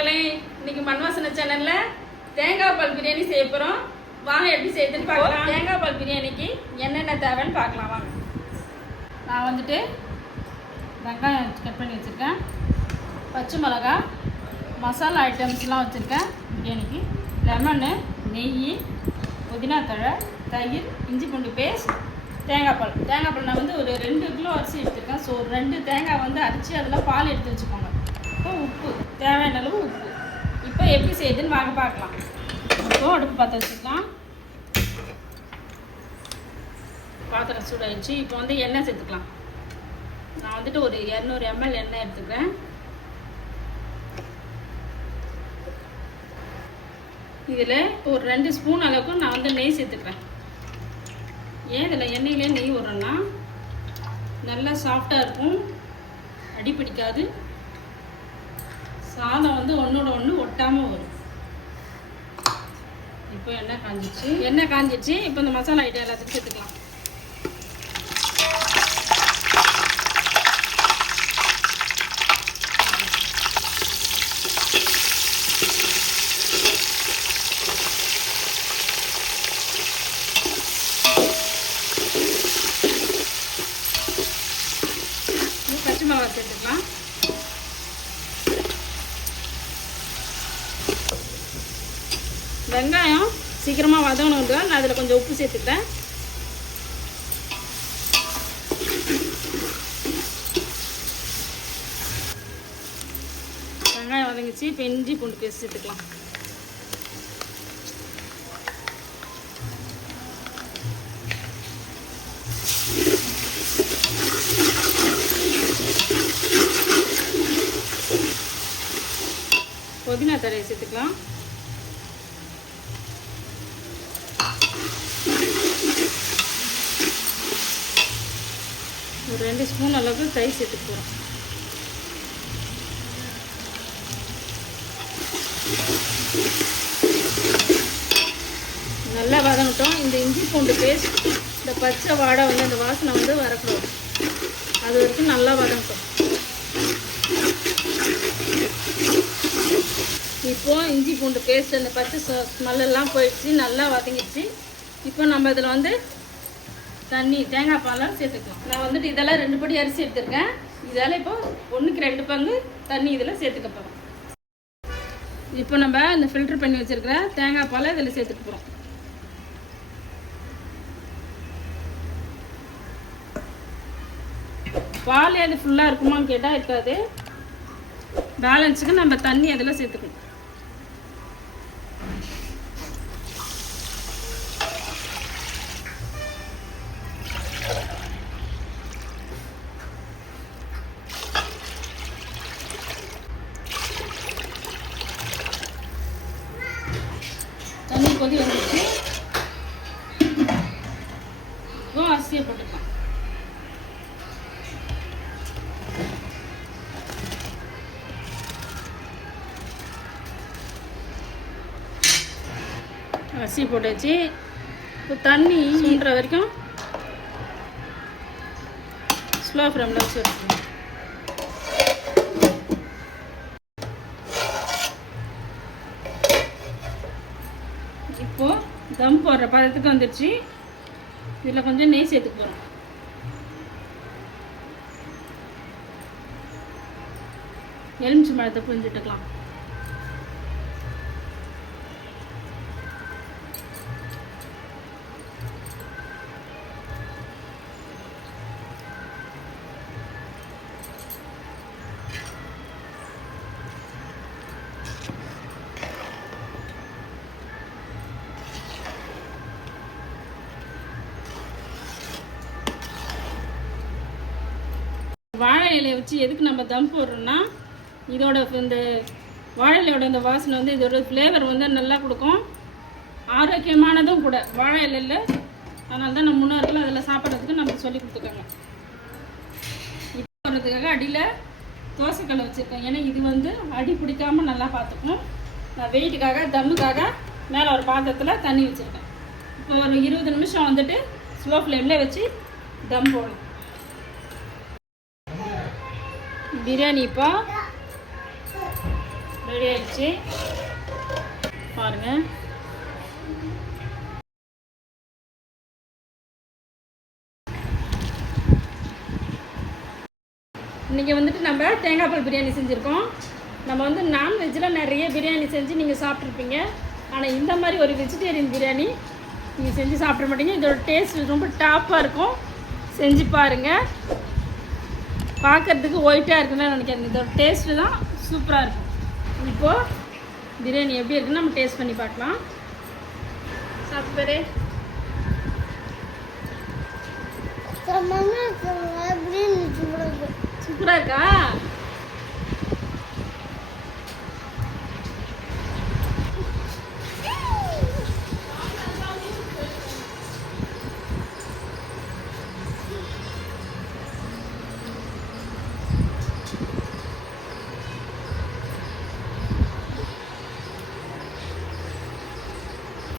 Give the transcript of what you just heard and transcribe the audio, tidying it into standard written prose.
மக்களே, இன்னைக்கு மண்வாசனை சேனல்ல தேங்காய் பால் பிரியாணி செய்ய போறோம். வாங்க எப்படி செய்யுதுன்னு பார்க்கலாம். தேங்காய் பால் பிரியாணிக்கு என்னென்ன தேவைன்னு பார்க்கலாம் வாங்க. நான் வந்துட்டு வெங்காயம் கட் பண்ணி வச்சுருக்கேன், பச்சை மிளகா, மசாலா ஐட்டம்ஸ்லாம் வச்சுருக்கேன் பிரியாணிக்கு, லெமனு, நெய், புதினா தழை, தயிர், இஞ்சி பூண்டு பேஸ்ட், தேங்காய் பால். நான் வந்து ஒரு 2 கிலோ அரிசி எடுத்துருக்கேன். ஸோ 2 தேங்காய் வந்து அரிசி அதில் பால் எடுத்து வச்சுக்கோங்க. இப்போ உப்பு, தேவையான அளவு உப்பு. இப்போ எப்படி செய்யுதுன்னு வாங்க பார்க்கலாம். இப்போ அடுப்பு பற்ற வச்சுக்கலாம். பாத்திரம் சூடாகிடுச்சு. இப்போ வந்து எண்ணெய் சேர்த்துக்கலாம். நான் வந்துட்டு ஒரு 200 ml எண்ணெய் எடுத்துக்கிறேன். இதில் இப்போ ஒரு 2 ஸ்பூன் அளவுக்கு நான் வந்து நெய் சேர்த்துக்கிறேன். ஏன் இதில் எண்ணெயிலே நெய் விட்றோன்னா நல்லா சாஃப்டாக இருக்கும், அடி பிடிக்காது, சாதம் வந்து ஒன்றோட ஒன்று ஒட்டாமல் வரும். இப்போ எண்ணெய் காஞ்சிச்சு. இப்போ இந்த மசாலா ஐட்டம் எல்லாத்துக்கும் சேர்த்துக்கலாம். பச்சை மிளகா சேர்த்துக்கலாம். வெங்காயம் சீக்கிரமாக வதங்கணுங்க, நான் அதில் கொஞ்சம் உப்பு சேர்த்துக்கிறேன். வெங்காயம் வதங்கிச்சு. இப்போ இஞ்சி பூண்டு பேஸ்ட் சேர்த்துக்கலாம். புதினா தழையை சேர்த்துக்கலாம். ஒரு 2 ஸ்பூன் அளவுக்கு தயிர் சேர்த்துக்க போகிறோம். நல்லா வதங்கட்டும். இந்த இஞ்சி பூண்டு பேஸ்ட், இந்த பச்சை வாடை வந்து இந்த வாசனை வந்து வரக்கூடாது, அது வரைக்கும் நல்லா வதங்கட்டும். இப்போது இஞ்சி பூண்டு பேஸ்ட் அந்த பச்சை ஸ்மெல்லாம் போயிடுச்சு, நல்லா வதங்கிடுச்சு. இப்போ நம்ம இதில் வந்து தண்ணி, தேங்காய் பாலாம் சேர்த்துக்கலாம். நான் வந்துட்டு இதெல்லாம் 2 படி அரிசி எடுத்துருக்கேன். இதால் இப்போ 1க்கு 2 பங்கு தண்ணி இதில் சேர்த்துக்க போகிறோம். இப்போ நம்ம இந்த ஃபில்டர் பண்ணி வச்சுருக்கிற தேங்காய் பாலை இதில் சேர்த்துக்க போகிறோம். பால் அது ஃபுல்லாக இருக்குமான்னு கேட்டால் இருக்காது. பேலன்ஸுக்கு நம்ம தண்ணி அதில் சேர்த்துக்கணும். தண்ணி கொதி வந்துச்சு. இப்போ அரிசியை போட்டுக்கலாம். அரிசி போட்டாச்சு. இப்போ தண்ணி சுண்டுற வரைக்கும் ஸ்லோ ஃப்ளேமில் வச்சு வச்சுக்கணும். இப்போது தம் போடுற பதத்துக்கு வந்துடுச்சு. இதில் கொஞ்சம் நெய் சேர்த்துக்க போகிறோம். எலுமிச்சை பழத்தை புரிஞ்சுட்டுக்கலாம். வாழை இலையை வச்சு எதுக்கு நம்ம தம் போடுறோம்னா, இதோட இந்த வாழை இலையோட இந்த வாசனை வந்து இதோட ஃப்ளேவர் வந்து நல்லா கொடுக்கும், ஆரோக்கியமானதும் கூட வாழை இலையில். அதனால தான் நம்ம முன்னோர்கள் அதில் சாப்பிட்றதுக்கு நமக்கு சொல்லி கொடுத்துருக்காங்க. இப்போ போடுறதுக்காக அடியில் தோசைக்கல்லை வச்சுருக்கேன். ஏன்னா இது வந்து அடி பிடிக்காமல் நல்லா பார்த்துக்கணும். நான் வெயிட்டுக்காக தம்முக்காக மேலே ஒரு பாத்திரத்தில் தண்ணி வச்சுருக்கேன். இப்போ ஒரு 20 நிமிஷம் வந்துட்டு ஸ்லோ ஃப்ளேமில் வச்சு தம் போடணும். பிரியாணி இப்போ ரெடி ஆயிடுச்சு பாருங்கள். இன்றைக்கி வந்துட்டு நம்ம தேங்காய் பால் பிரியாணி செஞ்சுருக்கோம். நம்ம வந்து நான்வெஜ்ஜில் நிறைய பிரியாணி செஞ்சு நீங்கள் சாப்பிட்ருப்பீங்க. ஆனால் இந்த மாதிரி ஒரு வெஜிடேரியன் பிரியாணி நீங்கள் செஞ்சு சாப்பிட மாட்டீங்க. இதோட டேஸ்ட் ரொம்ப டாப்பாக இருக்கும். செஞ்சு பாருங்கள். பார்க்குறதுக்கு ஒயிட்டாக இருக்குன்னு நினைக்கிறேன். இதோட டேஸ்ட்டு தான் சூப்பராக இருக்கும். இப்போது பிரியாணி எப்படி இருக்குன்னு நம்ம டேஸ்ட் பண்ணி பார்க்கலாம். சாப்பிட்டு சூப்பராக இருக்கா?